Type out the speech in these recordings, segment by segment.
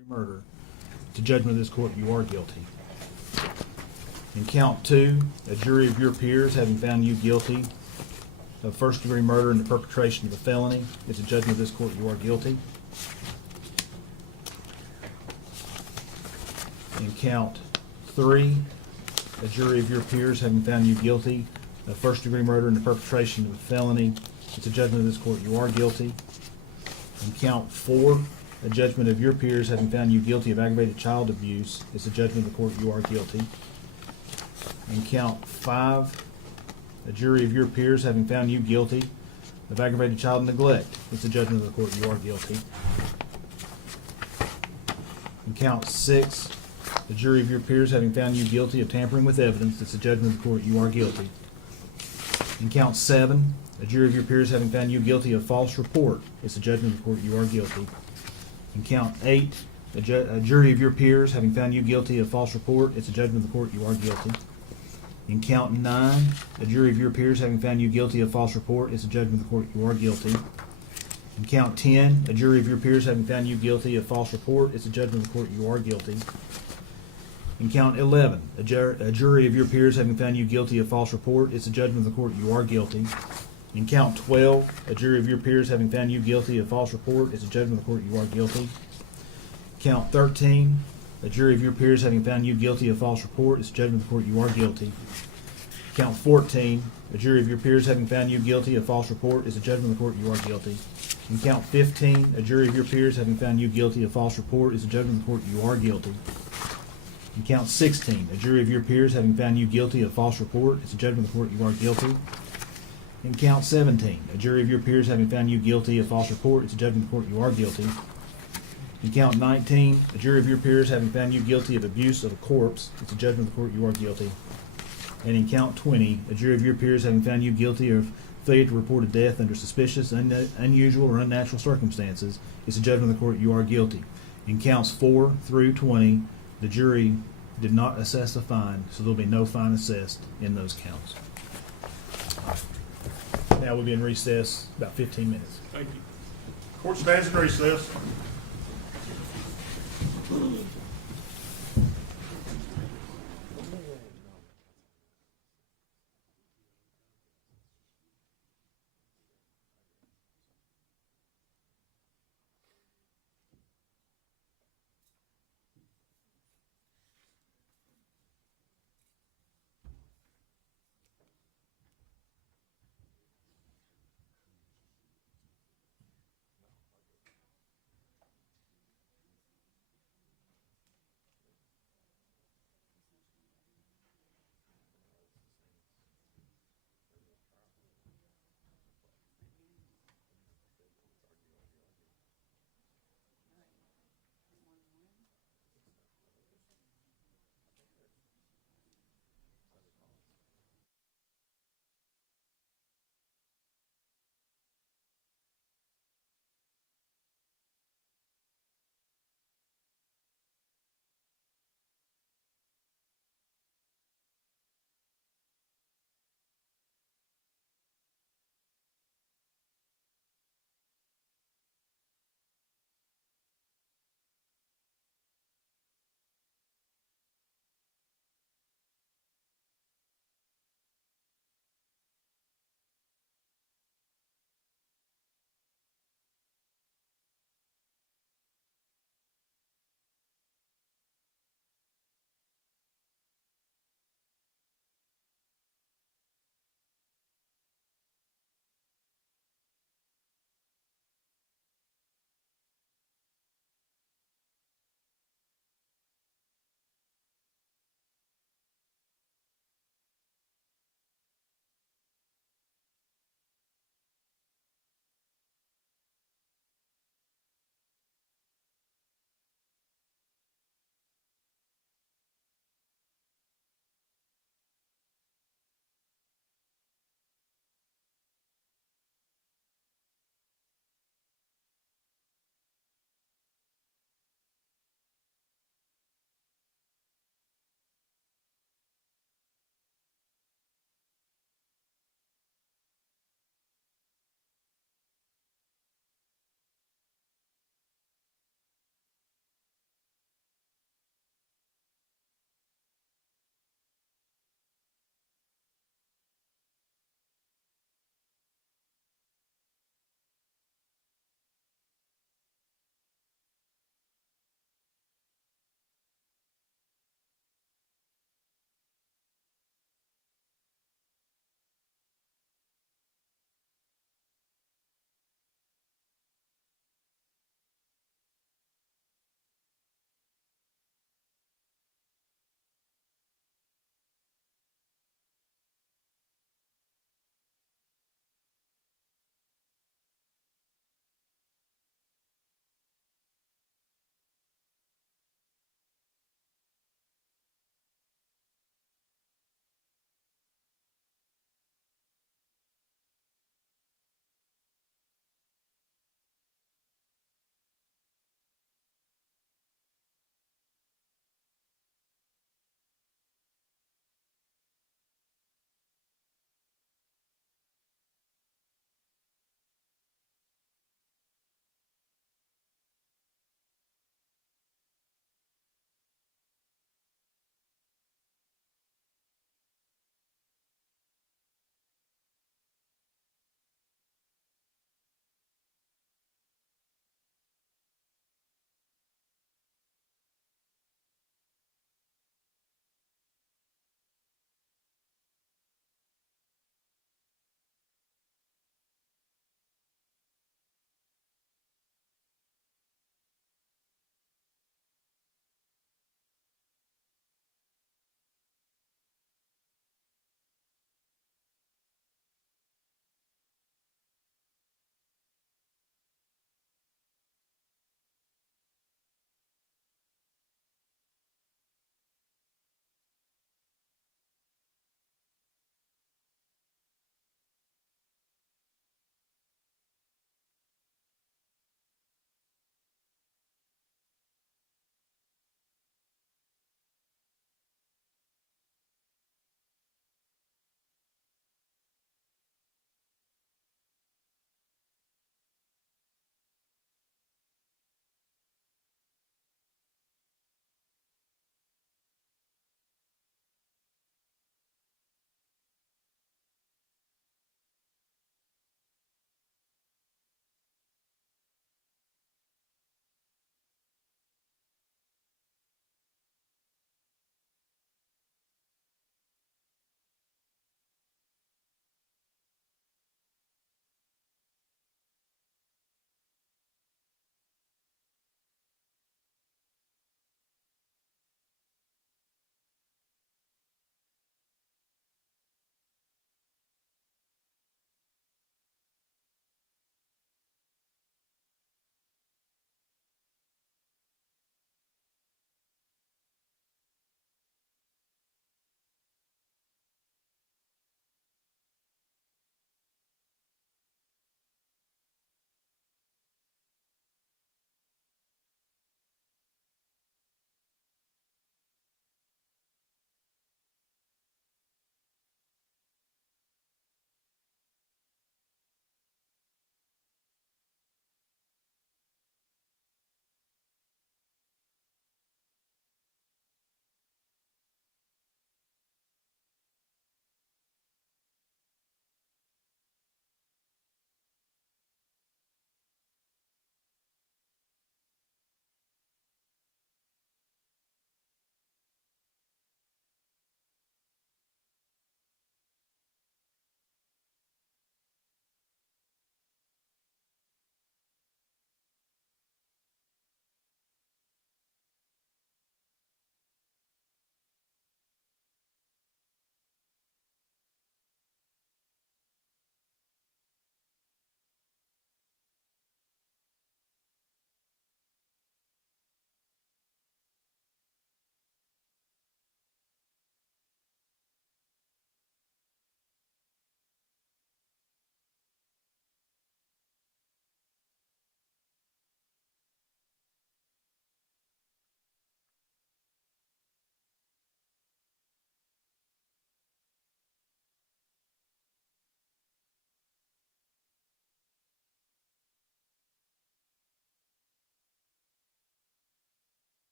first-degree murder. To judgment of this court, you are guilty. In count 2, a jury of your peers having found you guilty of first-degree murder and the perpetration of a felony, it's a judgment of this court, you are guilty. In count 3, a jury of your peers having found you guilty of first-degree murder and the perpetration of a felony, it's a judgment of this court, you are guilty. In count 4, a judgment of your peers having found you guilty of aggravated child abuse, it's a judgment of the court, you are guilty. In count 5, a jury of your peers having found you guilty of aggravated child neglect, it's a judgment of the court, you are guilty. In count 6, a jury of your peers having found you guilty of tampering with evidence, it's a judgment of the court, you are guilty. In count 7, a jury of your peers having found you guilty of false report, it's a judgment of the court, you are guilty. In count 8, a jury of your peers having found you guilty of false report, it's a judgment of the court, you are guilty. In count 9, a jury of your peers having found you guilty of false report, it's a judgment of the court, you are guilty. In count 10, a jury of your peers having found you guilty of false report, it's a judgment of the court, you are guilty. In count 11, a jury of your peers having found you guilty of false report, it's a judgment of the court, you are guilty. In count 12, a jury of your peers having found you guilty of false report, it's a judgment of the court, you are guilty. Count 13, a jury of your peers having found you guilty of false report, it's a judgment of the court, you are guilty. Count 14, a jury of your peers having found you guilty of false report, it's a judgment of the court, you are guilty. In count 15, a jury of your peers having found you guilty of false report, it's a judgment of the court, you are guilty. In count 16, a jury of your peers having found you guilty of false report, it's a judgment of the court, you are guilty. In count 17, a jury of your peers having found you guilty of false report, it's a judgment of the court, you are guilty. In count 19, a jury of your peers having found you guilty of abuse of a corpse, it's a judgment of the court, you are guilty. And in count 20, a jury of your peers having found you guilty of failure to report a death under suspicious, unusual, or unnatural circumstances, it's a judgment of the court, you are guilty. In counts 4 through 20, the jury did not assess a fine, so there'll be no fine assessed in those counts. Now we'll be in recess about 15 minutes. Thank you. Court stands in recess.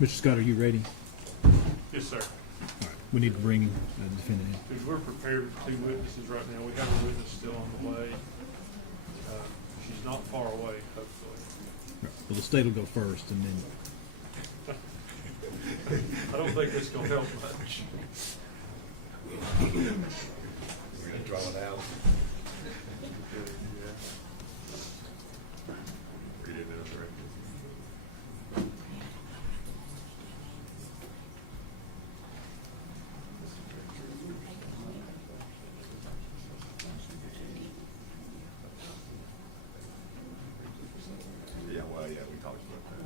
Mr. Scott, are you ready? Yes, sir. All right, we need to bring the defendant in. Because we're prepared with 2 witnesses right now. We have a witness still on the way. She's not far away, hopefully. Right. Well, the state will go first, and then I don't think that's going to help much. We're gonna draw it out. Yeah. Read it into the record. Yeah, well, yeah, we talked about that.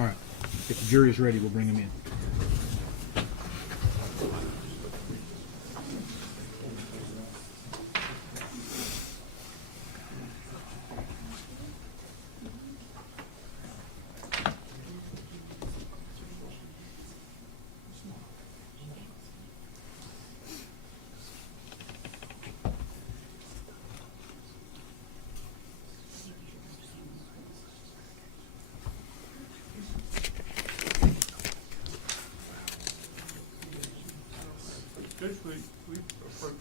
all right. If the jury is ready, we'll bring them in. Judge, we approached.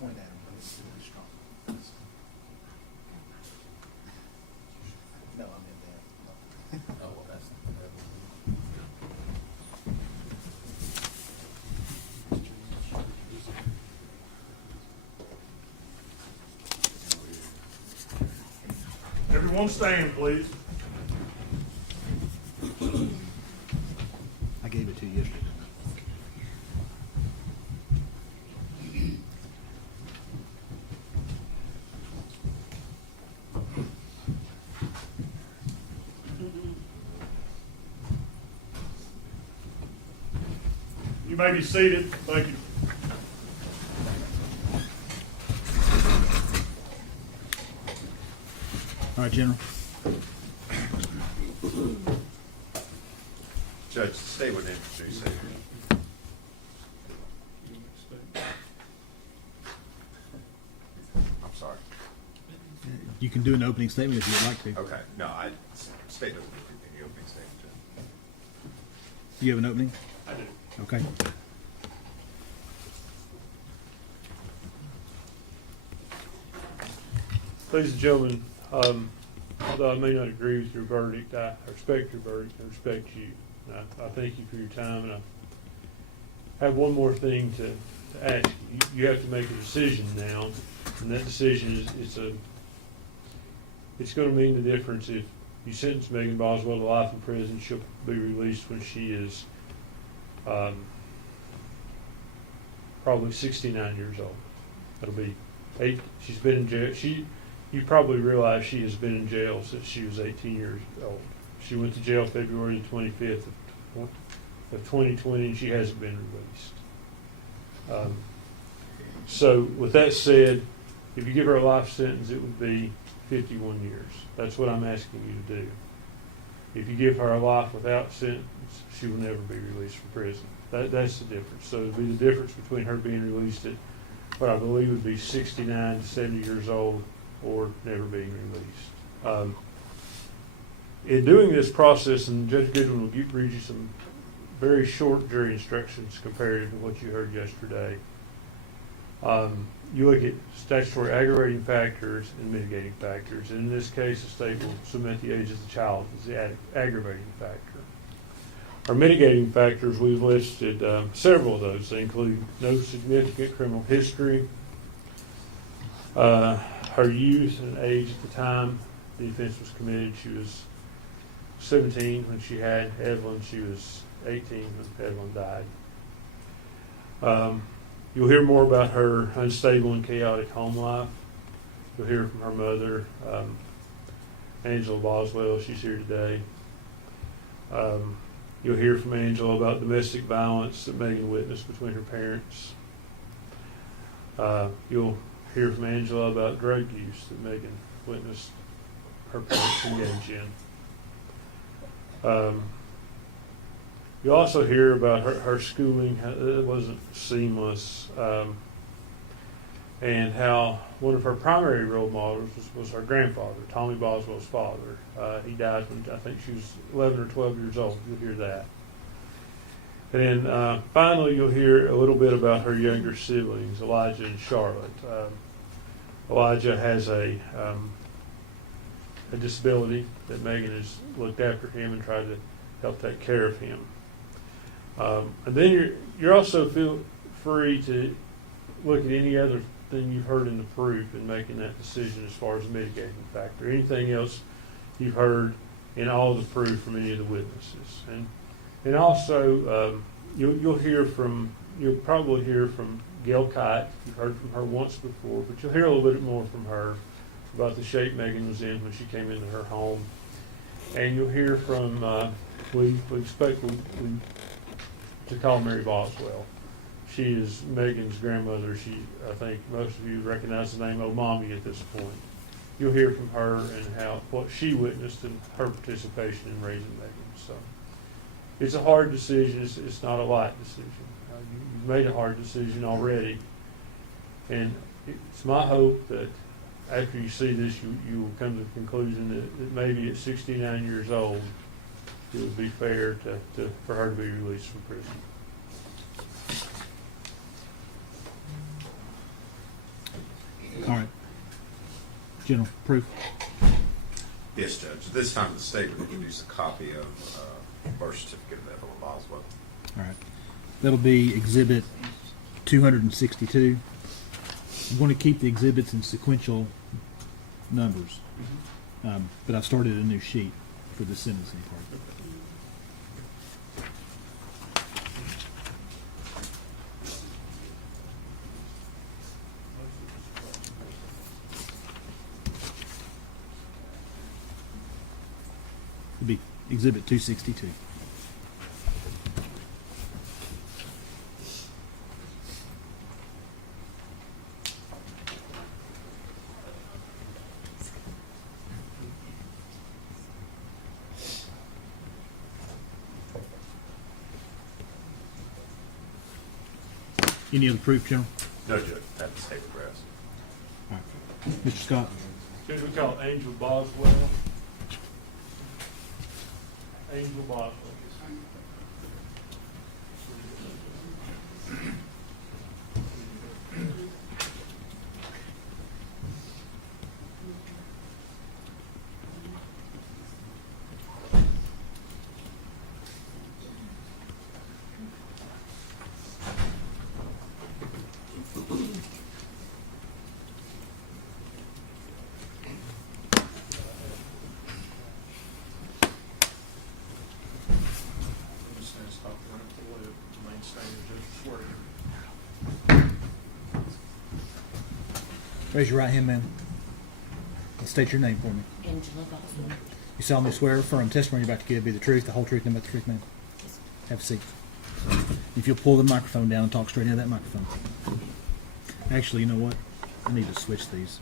Point at him, but it's really strong. No, I meant that. Oh, well, that's. Everyone stand, please. I gave it to you yesterday. You may be seated. Thank you. All right, General. Judge, the state would introduce it. I'm sorry. You can do an opening statement if you'd like to. Okay, no, state doesn't do any opening statement, Judge. Do you have an opening? I do. Okay. Ladies and gentlemen, although I may not agree with your verdict, I respect your verdict and respect you. And I thank you for your time, and I have one more thing to ask you. You have to make a decision now, and that decision it's going to mean the difference. If you sentence Megan Boswell to life in prison, she'll be released when she is probably 69 years old. That'll be 8. She's been in jail. You probably realize she has been in jail since she was 18 years old. She went to jail February the 25th of 2020, and she hasn't been released. So with that said, if you give her a life sentence, it would be 51 years. That's what I'm asking you to do. If you give her a life without sentence, she will never be released from prison. That's the difference. So it would be the difference between her being released at what I believe would be 69 to 70 years old, or never being released. In doing this process, and Judge Goodwin will read you some very short jury instructions comparative to what you heard yesterday, You look at statutory aggravating factors and mitigating factors. And in this case, the state will submit the age of the child as the aggravating factor. Our mitigating factors, we've listed several of those. They include no significant criminal history, her youth and age at the time the offense was committed. She was 17 when she had Evelyn. She was 18 when Evelyn died. You'll hear more about her unstable and chaotic home life. You'll hear from her mother, Angela Boswell. She's here today. You'll hear from Angela about domestic violence that Megan witnessed between her parents. You'll hear from Angela about drug use that Megan witnessed her parents engage in. You also hear about her schooling. It wasn't seamless, and how one of her primary role models was her grandfather, Tommy Boswell's father. He died when I think she was 11 or 12 years old. You'll hear that. And then finally, you'll hear a little bit about her younger siblings, Elijah and Charlotte. Elijah has a disability that Megan has looked after him and tried to help take care of him. And then you're also feel free to look at any other thing you've heard in the proof and making that decision as far as a mitigating factor. Anything else you've heard in all the proof from any of the witnesses. And also you'll probably hear from Gail Kite. You've heard from her once before, but you'll hear a little bit more from her about the shape Megan was in when she came into her home. And you'll hear from, we expect to call Mary Boswell. She is Megan's grandmother. I think most of you recognize the name Mommy at this point. You'll hear from her and what she witnessed and her participation in raising Megan. So it's a hard decision. It's not a light decision. You've made a hard decision already, and it's my hope that after you see this, you will come to the conclusion that maybe at 69 years old, it would be fair for her to be released from prison. All right. General proof. Yes, Judge. At this time, the state would introduce a copy of birth certificate of Evelyn Boswell. All right. That'll be Exhibit 262. I'm going to keep the exhibits in sequential numbers, but I've started a new sheet for the sentencing part. It'll be Exhibit 262. Any other proof, General? No, Judge. At the state address. All right. Mr. Scott? Should we call Angel Boswell? Angel Boswell. Raise your right hand, ma'am. And state your name for me. Angela Boswell. You solemnly swear or affirm testimony you're about to give be the truth, the whole truth, and nothing but the truth, ma'am. Have a seat. If you'll pull the microphone down and talk straight into that microphone. Actually, you know what? I need to switch these.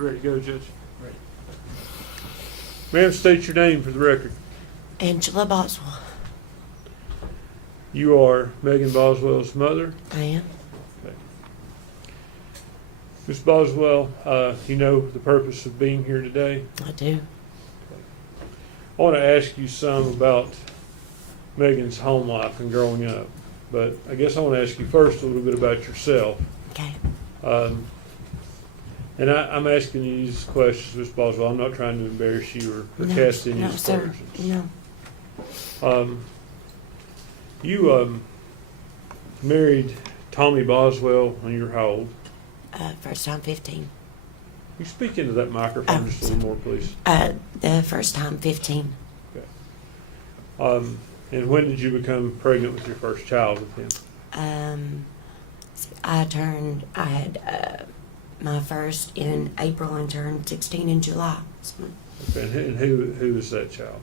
Ready to go, Judge? Ready. Ma'am, state your name for the record. Angela Boswell. You are Megan Boswell's mother. I am. Ms. Boswell, you know the purpose of being here today. I do. I want to ask you some about Megan's home life and growing up, but I guess I want to ask you first a little bit about yourself. Okay. And I'm asking you these questions, Ms. Boswell. I'm not trying to embarrass you or cast any no, sir. aspersions. No. You married Tommy Boswell when you were how old? First time 15. You speak into that microphone just a little more, please. The first time 15. And when did you become pregnant with your first child with him? I had my first in April and turned 16 in July. So, Okay, and who was that child?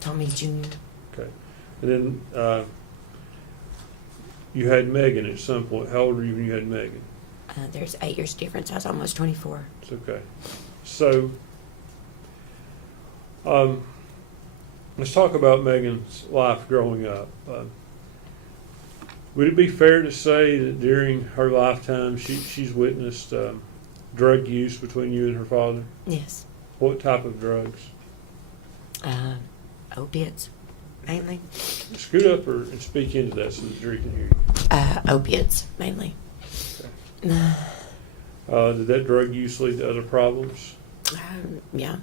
Tommy Jr. Okay. And then you had Megan at some point. How old were you when you had Megan? There's 8 years difference. I was almost 24. It's okay. So, let's talk about Megan's life growing up. Would it be fair to say that during her lifetime she's witnessed drug use between you and her father? Yes. What type of drugs? Opiates, mainly. Scoot up and speak into that so the jury can hear you. Opiates, mainly. Did that drug use lead to other problems? Yeah.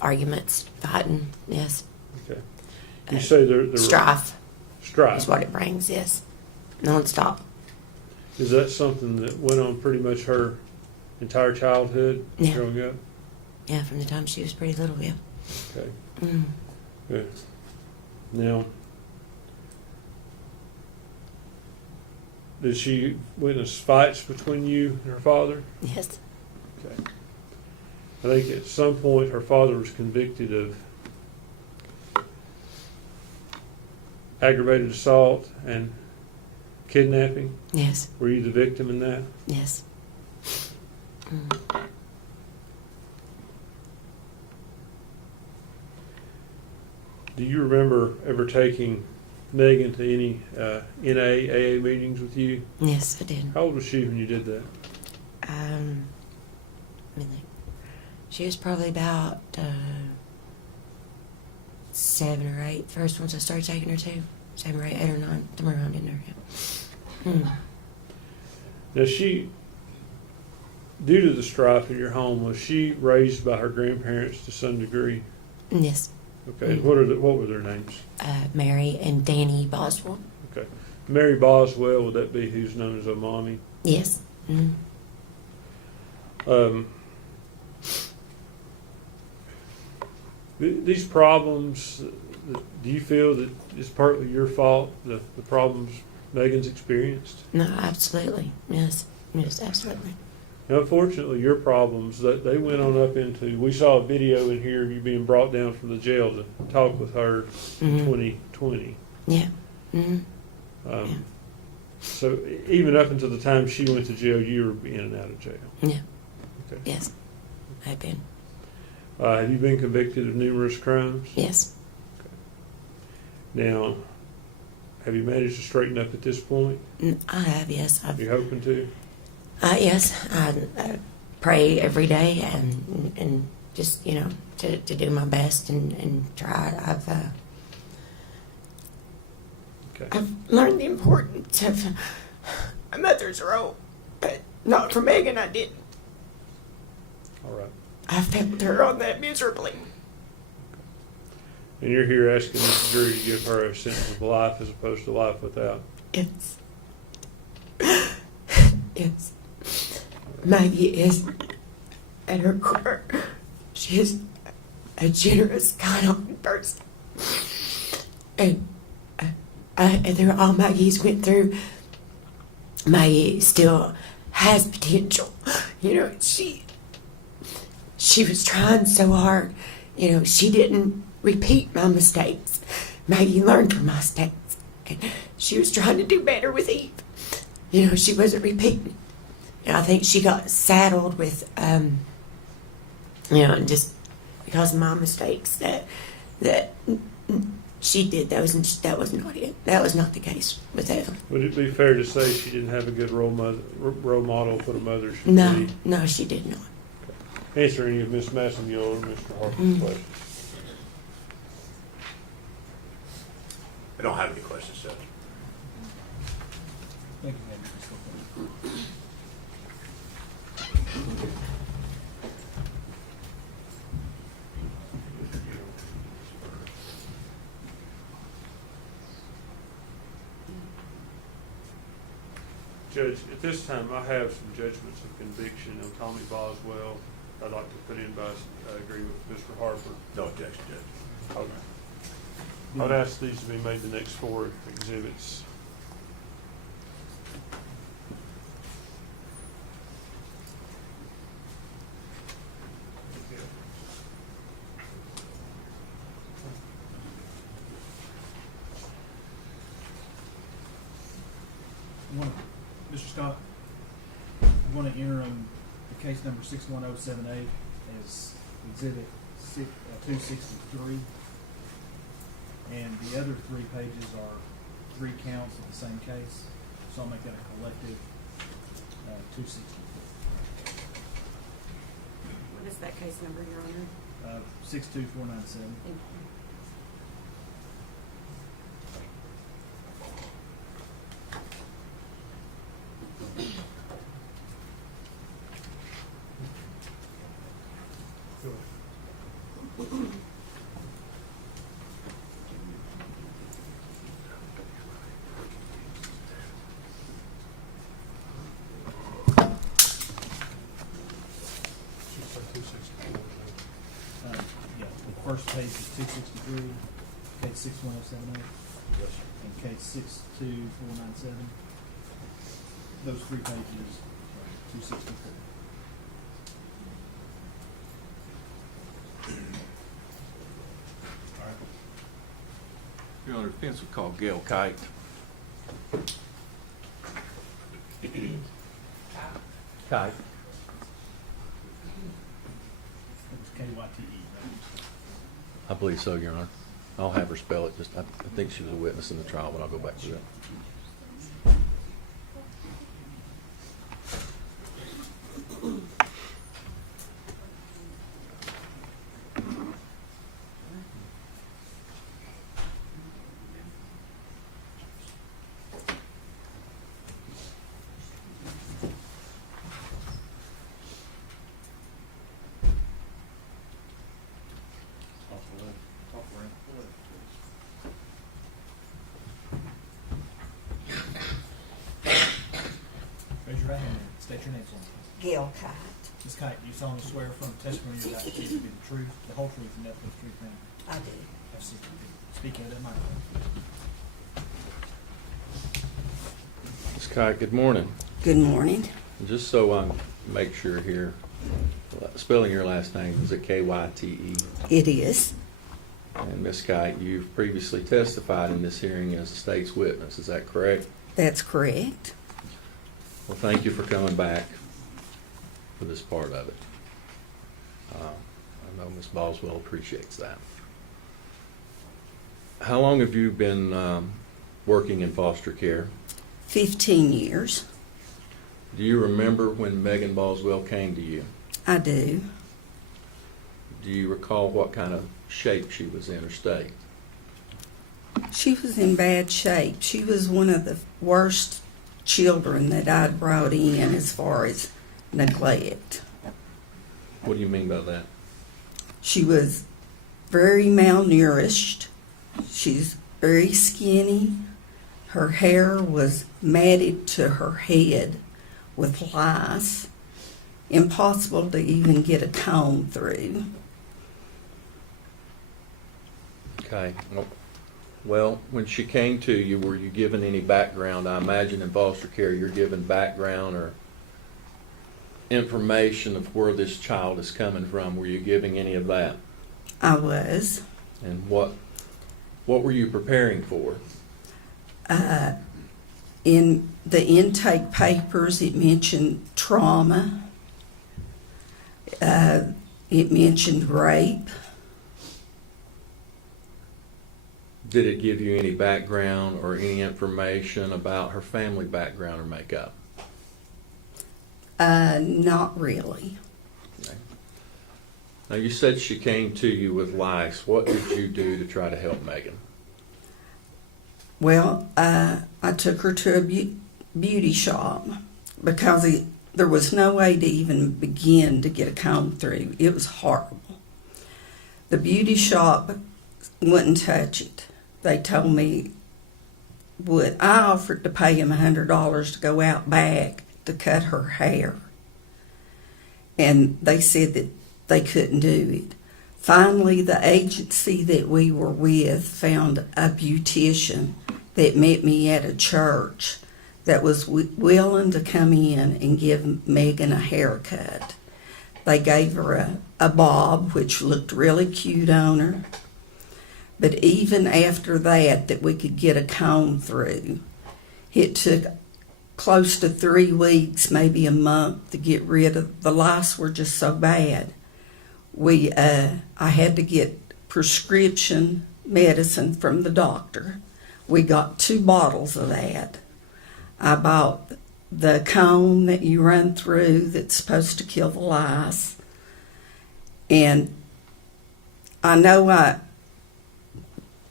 Arguments, fighting, yes. Okay. You say there were Strife strife. is what it brings, yes. Non-stop. Is that something that went on pretty much her entire childhood Yeah. growing up? Yeah, from the time she was pretty little, yeah. Okay. Mm. Good. Now, did she witness fights between you and her father? Yes. Okay. I think at some point her father was convicted of aggravated assault and kidnapping. Yes. Were you the victim in that? Yes. Mm. Do you remember ever taking Megan to any AA meetings with you? Yes, I did. How old was she when you did that? Let me think. She was probably about 7 or 8. First ones I started taking her to. 7 or 8, 8 or 9, somewhere around in there. Yeah. Mm. Now due to the strife in your home, was she raised by her grandparents to some degree? Yes. Okay. And what were their names? Mary and Danny Boswell. Okay. Mary Boswell, would that be who's known as a mommy? Yes. Mm. These problems, do you feel that it's partly your fault, the problems Megan's experienced? No, absolutely. Yes. Yes, absolutely. Now, unfortunately, your problems, that they went on up into, we saw a video in here of you being brought down from the jail to talk with her in 2020. Yeah. Mm. Yeah. So even up until the time she went to jail, you were in and out of jail. Yeah. Okay. Yes. I've been. Have you been convicted of numerous crimes? Yes. Now, have you managed to straighten up at this point? I have, yes. Are you hoping to? Yes. I pray every day and just, to do my best and try. I've learned the importance of a mother's role, but not for Megan, I didn't. All right. I failed her on that miserably. And you're here asking the jury to give her a sentence of life as opposed to life without? Yes. Yes. Maggie is, at her core, she is a generous, kind-hearted person. And through all Maggie's went through, Maggie still has potential. She was trying so hard. She didn't repeat my mistakes. Maggie learned from my mistakes. And she was trying to do better with Eve. She wasn't repeating. I think she got saddled with, you know, just because of my mistakes that she did those, and that was not it. That was not the case with Evelyn. Would it be fair to say she didn't have a good role model for the mother she No, be? no, she did not. Answer any of Ms. Massengill or Mr. Harper's Mm. questions. I don't have any questions, Judge. Thank you, Megan. Judge, at this time, I have some judgments of conviction on Tommy Boswell I'd like to put in by agreement with Mr. Harper. No objection, Judge. Okay. I'd ask these to be made the next 4 exhibits. Mr. Scott, I want to enter the case number 61078 as exhibit 263. And the other 3 pages are 3 counts of the same case. So I'll make that a collective 264. What is that case number, Your Honor? 62497. Thank you. Yeah, the first page is 263, case 61078, and case 62497. Those 3 pages are 264. Your Honor, defense would call Gail Kite. Kite. It was Kyte, right? I believe so, Your Honor. I'll have her spell it. I think she was a witness in the trial, but I'll go back to that. Raise your right hand and state your name for me. Gail Kite. Ms. Kyte, do you solemnly swear from the testimony you're about to give to be the truth, the whole truth, and nothing but the truth, ma'am? I do. Have a seat. Speak into that microphone. Ms. Kite, good morning. Good morning. Just so I make sure here, spelling your last name, is it Kyte? It is. And Ms. Kite, you've previously testified in this hearing as the state's witness, is that correct? That's correct. Well, thank you for coming back for this part of it. I know Ms. Boswell appreciates that. How long have you been working in foster care? 15 years. Do you remember when Megan Boswell came to you? I do. Do you recall what kind of shape she was in or state? She was in bad shape. She was one of the worst children that I'd brought in as far as neglect. What do you mean by that? She was very malnourished. She's very skinny. Her hair was matted to her head with lice. Impossible to even get a comb through. Okay. Well, when she came to you, were you given any background? I imagine in foster care you're given background or information of where this child is coming from. Were you giving any of that? I was. And what were you preparing for? In the intake papers, it mentioned trauma. It mentioned rape. Did it give you any background or any information about her family background or makeup? Not really. Okay. Now, you said she came to you with lice. What did you do to try to help Megan? Well, I took her to a beauty shop because there was no way to even begin to get a comb through. It was horrible. The beauty shop wouldn't touch it. They told me I offered to pay him $100 to go out back to cut her hair. And they said that they couldn't do it. Finally, the agency that we were with found a beautician that met me at a church that was willing to come in and give Megan a haircut. They gave her a bob, which looked really cute on her. But even after that we could get a comb through, it took close to 3 weeks, maybe a month, to get rid of the lice. Were just so bad. I had to get prescription medicine from the doctor. We got 2 bottles of that. I bought the comb that you run through that's supposed to kill the lice. And I know I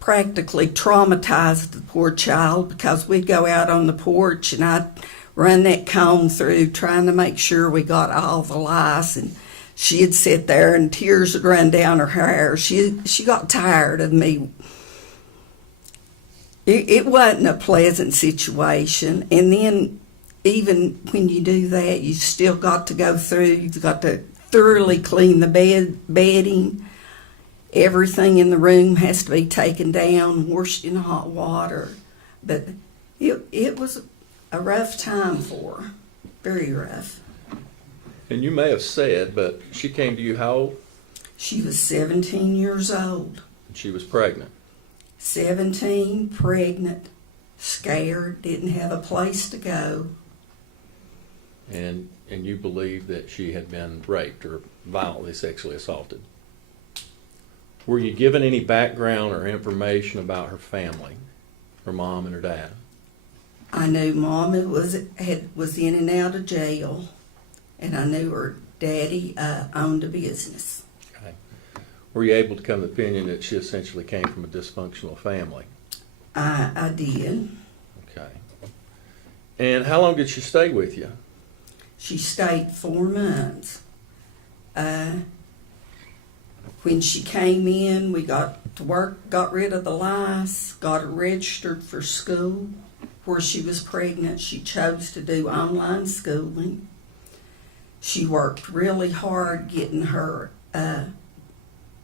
practically traumatized the poor child because we'd go out on the porch and I'd run that comb through trying to make sure we got all the lice, and she'd sit there and tears would run down her hair. She got tired of me. It wasn't a pleasant situation. And then even when you do that, you still got to go through, you've got to thoroughly clean the bedding. Everything in the room has to be taken down, washed in hot water. But it was a rough time for her, very rough. And you may have said, but she came to you how old? She was 17 years old. She was pregnant. 17, pregnant, scared, didn't have a place to go. And you believe that she had been raped or violently sexually assaulted. Were you given any background or information about her family, her mom and her dad? I knew Mama was in and out of jail, and I knew her daddy owned a business. Okay. Were you able to come to the opinion that she essentially came from a dysfunctional family? I did. Okay. And how long did she stay with you? She stayed 4 months. When she came in, we got to work, got rid of the lice, got her registered for school. Where she was pregnant, she chose to do online schooling. She worked really hard getting her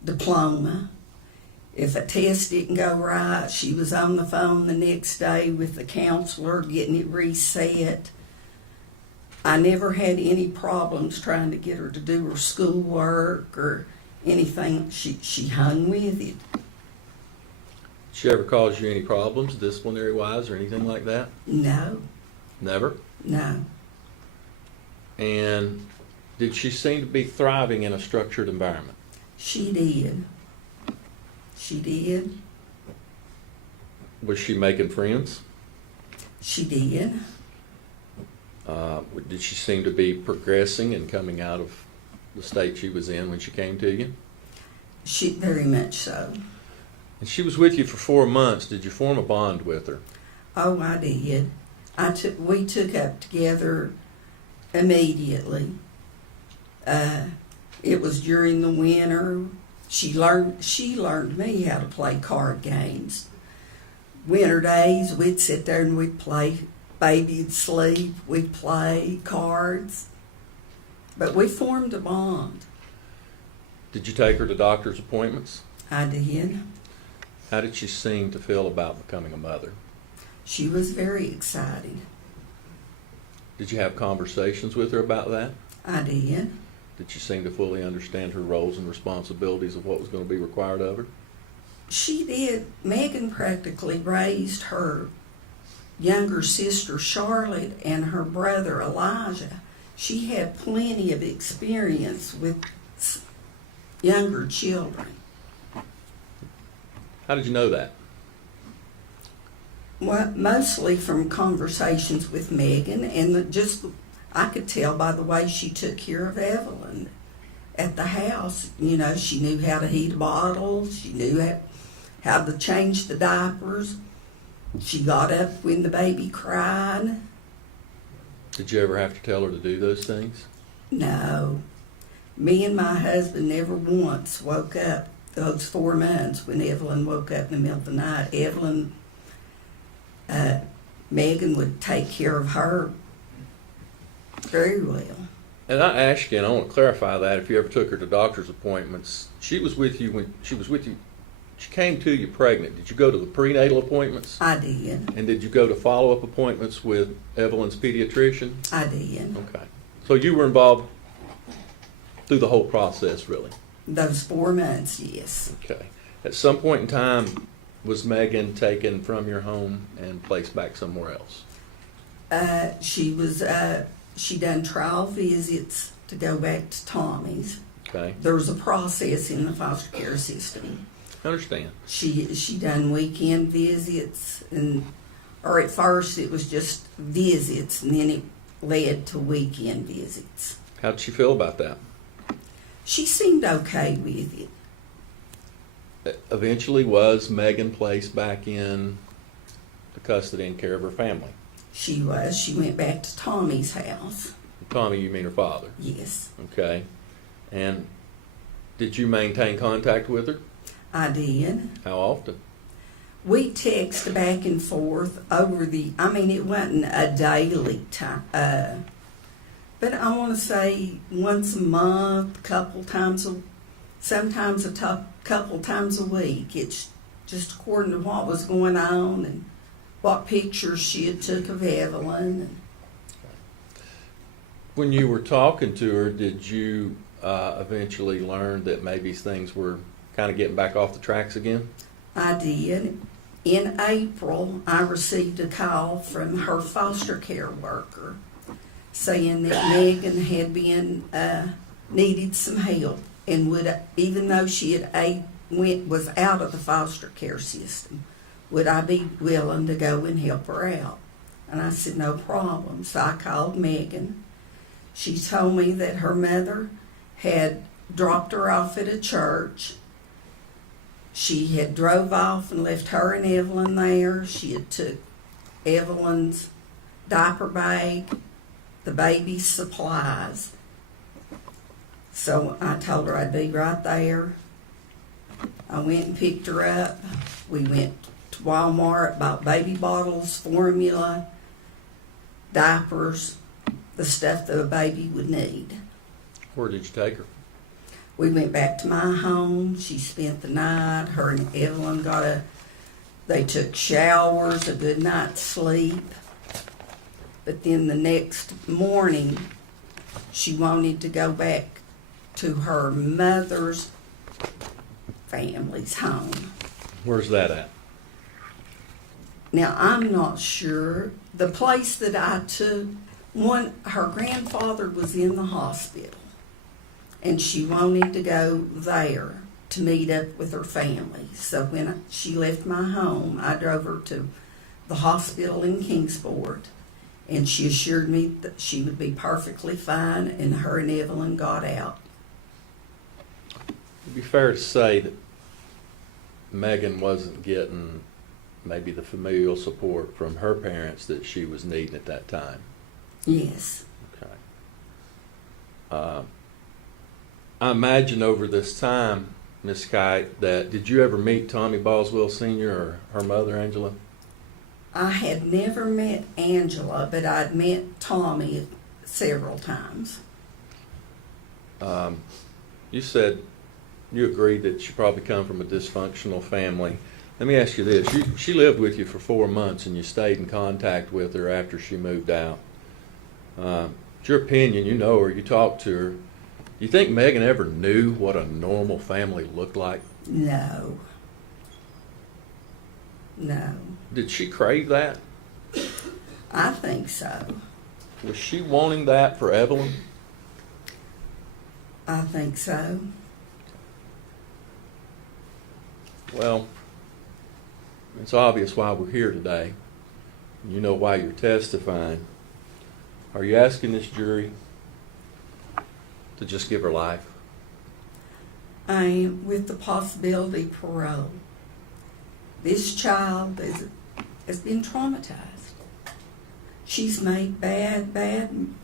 diploma. If a test didn't go right, she was on the phone the next day with the counselor getting it reset. I never had any problems trying to get her to do her schoolwork or anything. She hung with it. Did she ever cause you any problems, disciplinary-wise or anything like that? No, Never? no. And did she seem to be thriving in a structured environment? She did. She did. Was she making friends? She did. Did she seem to be progressing and coming out of the state she was in when she came to you? She very much so. And she was with you for 4 months. Did you form a bond with her? Oh, I did. We took up together immediately. It was during the winter. She learned me how to play card games. Winter days, we'd sit there and we'd play. Baby'd sleep. We'd play cards. But we formed a bond. Did you take her to doctor's appointments? I did. How did she seem to feel about becoming a mother? She was very excited. Did you have conversations with her about that? I did. Did she seem to fully understand her roles and responsibilities of what was going to be required of her? She did. Megan practically raised her younger sister Charlotte and her brother Elijah, she had plenty of experience with younger children. How did you know that? Well, mostly from conversations with Megan, and I could tell by the way she took care of Evelyn at the house. You know, she knew how to heat a bottle. She knew how to change the diapers. She got up when the baby cried. Did you ever have to tell her to do those things? No. Me and my husband never once woke up those 4 months when Evelyn woke up in the middle of the night. Megan would take care of her very well. And I asked you, and I want to clarify that, if you ever took her to doctor's appointments, she was with you when she was with you. She came to you pregnant. Did you go to the prenatal appointments? I did. And did you go to follow-up appointments with Evelyn's pediatrician? I did. Okay. So you were involved through the whole process, really? Those 4 months, yes. Okay. At some point in time, was Megan taken from your home and placed back somewhere else? She done trial visits to go back to Tommy's. Okay. There was a process in the foster care system. I understand. She done weekend visits, or at first it was just visits, and then it led to weekend visits. How did she feel about that? She seemed okay with it. Eventually, was Megan placed back in the custody and care of her family? She was. She went back to Tommy's house. Tommy, you mean her father? Yes, Okay. And did you maintain contact with her? I did. How often? We texted back and forth it wasn't a daily time, but I want to say once a month, couple times sometimes couple times a week. It's just according to what was going on and what pictures she had took of Evelyn. When you were talking to her, did you eventually learn that maybe things were kind of getting back off the tracks again? I did. In April, I received a call from her foster care worker saying that Megan had been needed some help, and would, even though she had was out of the foster care system, would I be willing to go and help her out? And I said, no problem. So I called Megan. She told me that her mother had dropped her off at a church. She had drove off and left her and Evelyn there. She had took Evelyn's diaper bag, the baby's supplies. So I told her I'd be right there. I went and picked her up. We went to Walmart, bought baby bottles, formula, diapers, the stuff that a baby would need. Where did you take her? We went back to my home. She spent the night. Her and Evelyn they took showers, a good night's sleep. But then the next morning, she wanted to go back to her mother's family's home. Where's that at? Now, I'm not sure. The place that I took, her grandfather was in the hospital, and she wanted to go there to meet up with her family. So when she left my home, I drove her to the hospital in Kingsport, and she assured me that she would be perfectly fine, and her and Evelyn got out. It'd be fair to say that Megan wasn't getting maybe the familial support from her parents that she was needing at that time. Yes. Okay. I imagine over this time, Miss Kite, that did you ever meet Tommy Boswell Sr. or her mother, Angela? I had never met Angela, but I'd met Tommy several times. You said you agreed that she probably come from a dysfunctional family. Let me ask you this. She lived with you for 4 months and you stayed in contact with her after she moved out. It's your opinion, you know her, you talked to her. Do you think Megan ever knew what a normal family looked like? No. No. Did she crave that? I think so. Was she wanting that for Evelyn? I think so. Well, it's obvious why we're here today. You know why you're testifying. Are you asking this jury to just give her life? I am with the possibility of parole. This child has been traumatized. She's made bad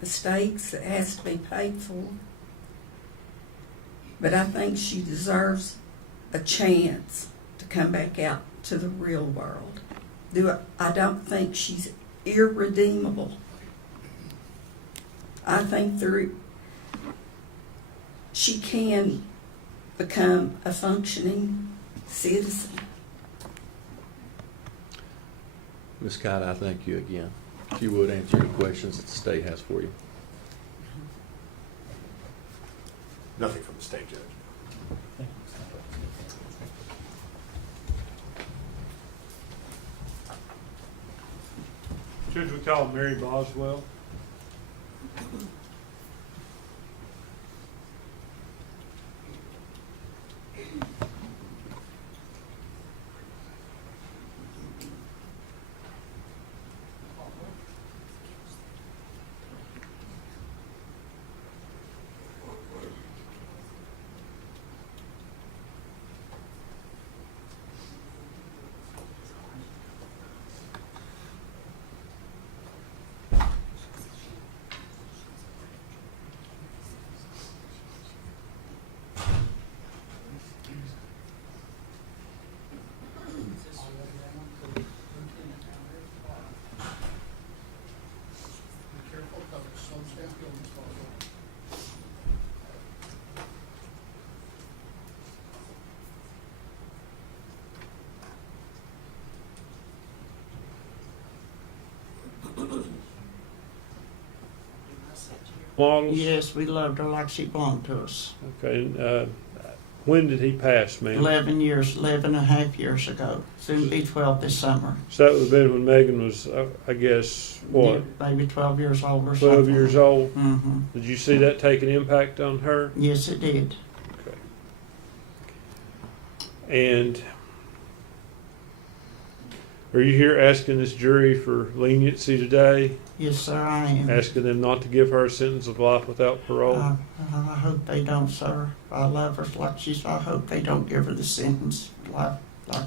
mistakes that has to be paid for. But I think she deserves a chance to come back out to the real world. I don't think she's irredeemable. I think she can become a functioning citizen. Ms. Kite, I thank you again. If you would answer any questions that the state has for you. Nothing from the state judge. Thank you. Judge, we call Mary Boswell. Models? Yes, we loved her like she belonged to us. Okay, when did he pass, ma'am? 11 and a half years ago. Soon be 12 this summer. So that would have been when Megan was, I guess, what, Maybe 12 years old or 12 something. years old? Mm-hmm. Did you see that take an impact on her? Yes, it did. Okay. And are you here asking this jury for leniency today? Yes, sir, I am. Asking them not to give her a sentence of life without parole? I hope they don't, sir. I love her like she's. I hope they don't give her the sentence like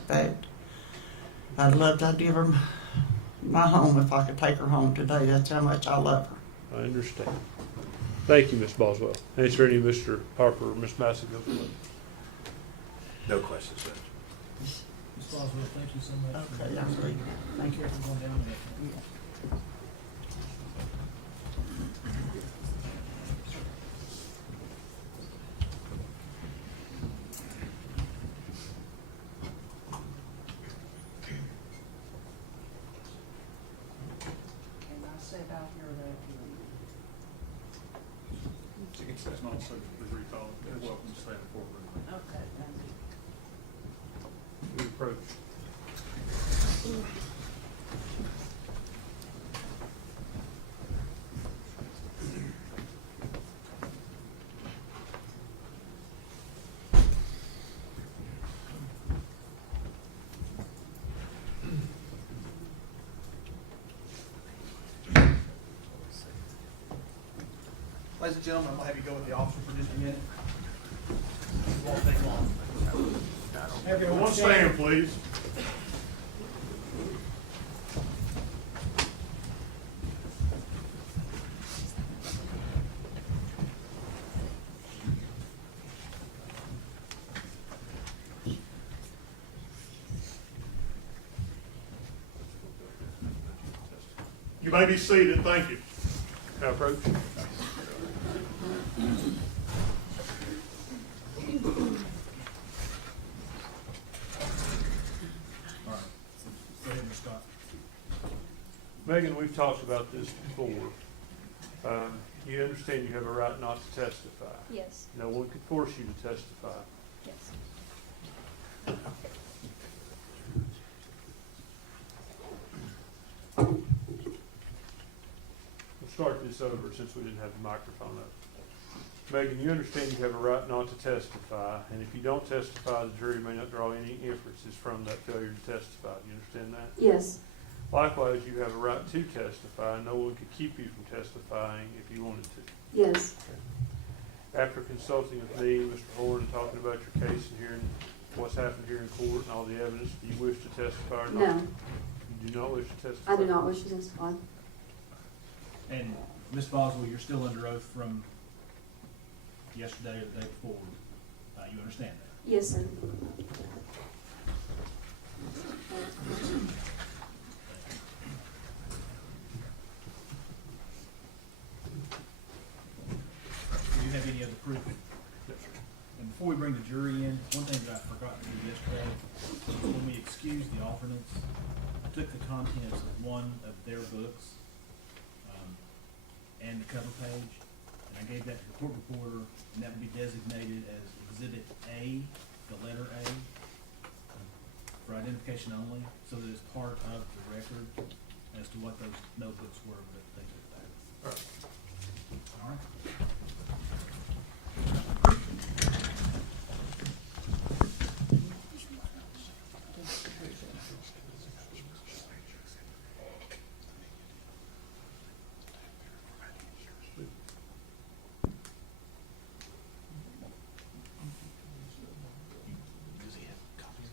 that. I'd love to give her my home if I could take her home today. That's how much I love her. I understand. Thank you, Ms. Boswell. Answer any of Mr. Harper or Ms. Masseyville's questions. No questions, Judge. Ms. Boswell, thank you so much. Okay, I'm leaving. Thank you for going down there. Can I sit out here that It's not subject to recall. You're welcome to stay in the courtroom. Okay, thank you. We approach. Ladies and gentlemen, I'm gonna have you go with the officer for just a minute. It won't take long. Everyone stand, please. You may be seated. Thank you. Can I approach? All right. Go ahead, Mr. Scott. Megan, we've talked about this before. You understand you have a right not to testify. Yes, No one could force you to testify. yes. over since we didn't have the microphone up. Megan, you understand you have a right not to testify, and if you don't testify, the jury may not draw any inferences from that failure to testify. Do you understand that? Yes, Likewise, you have a right to testify. No one could keep you from testifying if you wanted to. yes, After consulting with me, Mr. Horn, and talking about your case and hearing what's happened here in court and all the evidence, do you wish to testify or not? no, You do not wish to testify? I do not wish to testify. And Ms. Boswell, you're still under oath from yesterday or the day before. You understand that? Yes, sir. Do you have any other proof? And before we bring the jury in, one thing that I forgot to do yesterday, was when we excused the alternates, I took the contents of one of their books, and the cover page, and I gave that to the court reporter, and that would be designated as Exhibit A, the letter A, for identification only, so that it's part of the record as to what those notebooks were that they took back. All right. Does he have copies?